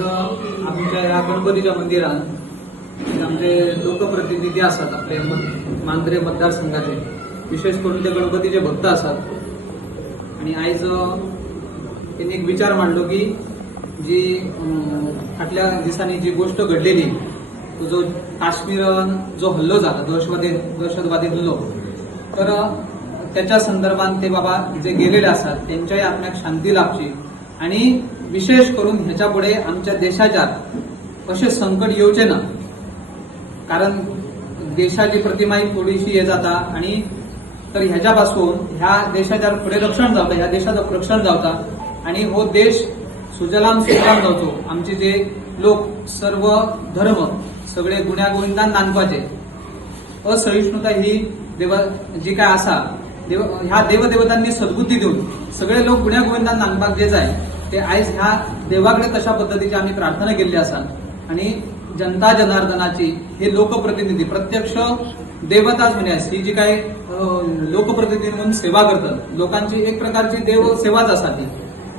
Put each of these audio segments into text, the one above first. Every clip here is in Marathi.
आयज आमच्या ह्या गणपतीच्या मंदिरात आमचे लोकप्रतिनिधी असतात आपले मांद्रे मतदारसंघाचे, विशेष करून ते गणपतीचे भक्त असतात. आणि आयज त्यांनी एक विचार मांडलो की जी फाटल्या दिसांनी जी गोष्ट घडलेली, तो जो काश्मीरान जो हल्लो झाला, दहशतवादी हल्लो, तर त्याच्या संदर्भात ते बाबा जे गेलेले असतात त्यांच्याही आत्म्याक शांती लाभची आणि विशेष करून ह्याच्या पुढे आमच्या देशाच्या असे संकट येऊचे ना, कारण देशाची प्रतिमाही थोडीशी हे जाता आणि तर ह्याच्यापासून ह्या देशाच्या पुढे रक्षण जावता, ह्या देशाचं रक्षण जावता आणि हो देश सुजलाम सुफलाम जावचो. आमचे जे लोक सर्व धर्म सगळे गुण्यागोविंदान नांदपाचे, असहिष्णुता ही जी काय आसा ह्या देवदेवतांनी सद्बुद्धी देऊन सगळे लोक गुण्यागोविंदान नांदपाक जे जाय ते आयज ह्या देवाकडे तशा पद्धतीची आम्ही प्रार्थना केली असा. आणि जनता जनार्दनाची हे लोकप्रतिनिधी प्रत्यक्ष देवताच म्हणायस, ही जी काही लोकप्रतिनिधी म्हणून सेवा करतात, लोकांची एक प्रकारची देव सेवाच असा ती,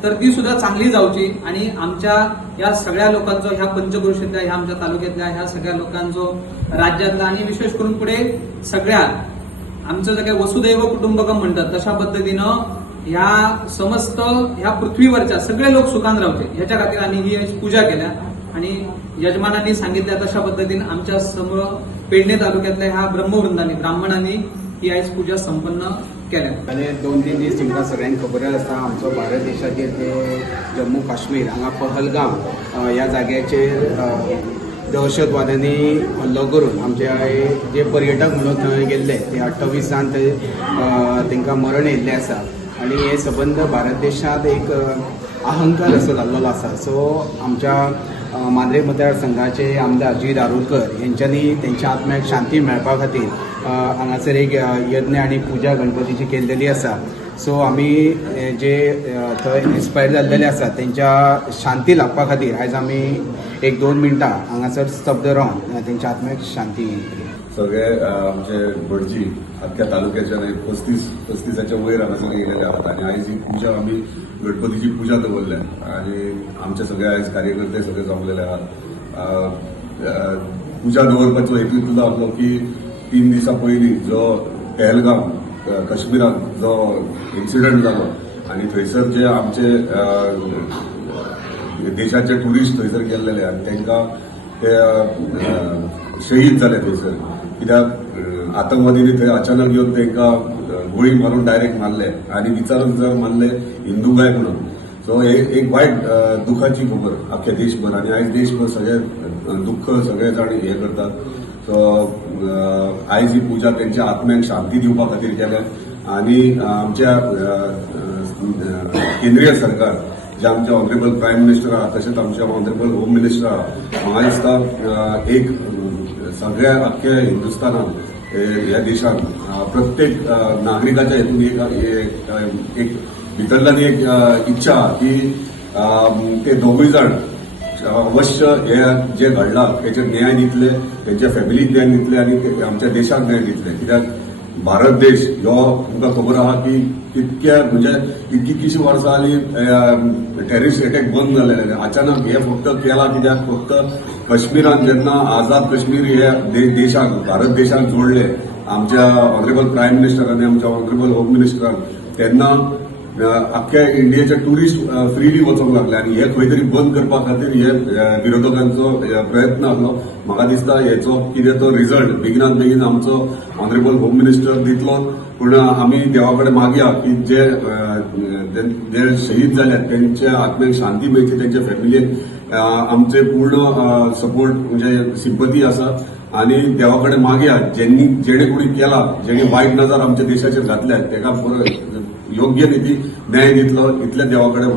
तर ती सुद्धा चांगली जावची. आणि आमच्या या सगळ्या लोकांचं, ह्या पंचक्रोशीतल्या, ह्या आमच्या तालुक्यातल्या ह्या सगळ्या लोकांचं, राज्यातला आणि विशेष करून पुढे सगळ्या आमचं जे काही वसुदैव कुटुंबकम म्हणतात तशा पद्धतीनं ह्या समस्त ह्या पृथ्वीवरच्या सगळे लोक सुखान राहते ह्याच्या खातीर आम्ही ही पूजा केल्या. आणि यजमानांनी सांगितल्या तशा पद्धतीने आमच्या समोर पेडणे तालुक्यातल्या ह्या ब्रह्मवृंदांनी ब्राह्मणांनी ही आयज पूजा संपन्न केल्या. आणि 2-3 दीस तुमकां सगळ्यांक खबर आसा आमचो भारत देशाचेर ते जम्मू काश्मीर हांगा पहलगाम ह्या जाग्याचेर दहशतवाद्यांनी हल्लो करून आमचे जे पर्यटक म्हणून थंय गेल्ले ते 28 तांकां मरण येयल्लें आसा. आणि हे संबंध भारत देशात एक अहंकार असो जाल्लो आसा. सो आमच्या मांद्रे मतदारसंघाचे आमदार जी दारुरकर यांच्यानी त्यांच्या आत्म्याक शांती मेळपा खातीर हांगासर एक यज्ञ आणि पूजा गणपतीची केल्लेली आसा. सो आमी जे थंय इन्स्पायर जाल्लेले आसा त्यांच्या शांती लाभपा खातीर आयज आमी 1-2 मिनटां हांगासर स्तब्ध रावन त्यांच्या आत्म्याक शांती. सगळे आमचे भटजी अख्ख्या तालुक्याच्यान 35च्या वयर हांगासर येयलेले आहात आणि आयज ही पूजा आमी गणपतीची पूजा दवरल्या आणि आमचे सगळे आयज कार्यकर्ते सगळे जमलेले आहात. पूजा दवरपाचो हेतू सुद्दां आसलो की 3 दिसा पयलीं जो पहलगाम काश्मीरात जो इन्सिडंट जालो आणि थंयसर जे आमचे देशाचे टुरिस्ट थंयसर गेल्लेले आनी तांकां ते शहीद जाले थंयसर, कित्याक आतंकवादींनी थंय अचानक येवन तांकां गोळी मारून डायरेक्ट मारले आणि विचारून मारले हिंदू गाय म्हणून. सो एक वायट दुखाची खबर अख्ख्या देशभर आणि आयज देशभर सगळे दुःख सगळे जाण हे करतात. सो आयज ही पूजा त्यांच्या आत्म्याक शांती दिवपा खातीर केल्या. आणि आमच्या केंद्रीय सरकार जे आमचे ऑनरेबल प्रायम मिनिस्टर आहात तसेच आमच्या ऑनरेबल होम मिनिस्टर आहात, म्हाका दिसता एक सगळ्या अख्ख्या हिंदुस्थानात ह्या देशात प्रत्येक नागरिकाच्या हेतून एक भितरल्यान एक इच्छा की ते दोगूय जाण अवश्य हे जे घडला त्याचे न्याय दितले, त्यांच्या फॅमिलीक न्याय दितले आणि आमच्या देशाक न्याय दितले. कित्याक भारत देश ह्यो तुमकां खबर आहा की इतकी किशी वर्सां जालीं टेररिस्ट अटॅक बंद जालेले. अचानक हे फक्त केला कित्याक फक्त काश्मीरान जेन्ना आझाद काश्मीर हे देशाक भारत देशाक जोडले आमच्या ऑनरेबल प्रायम मिनिस्टरांनी आमच्या ऑनरेबल होम मिनिस्टरान, तेन्ना अख्ख्या इंडियेचे टुरिस्ट फ्रीली वचूंक लागले आणि हे खंय तरी बंद करपा खातीर हे विरोधकांचो प्रयत्न आसलो. म्हाका दिसता हेचो कितें तो रिझल्ट बेगिनात बेगीन आमचो ऑनरेबल होम मिनिस्टर दितलो. पूण आमी देवा कडेन मागया की जे शहीद जाल्यात त्यांच्या आत्म्याक शांती मेळची, त्यांच्या फॅमिलीक आमचे पूर्ण सपोर्ट म्हणजे सिंपती आसा. आणि देवा कडेन मागया जेणे कोणी केला, जेणे वायट नजर आमच्या देशाचेर घातल्या ताका योग्य रीती न्याय दितलो इतल्या देवा कडेन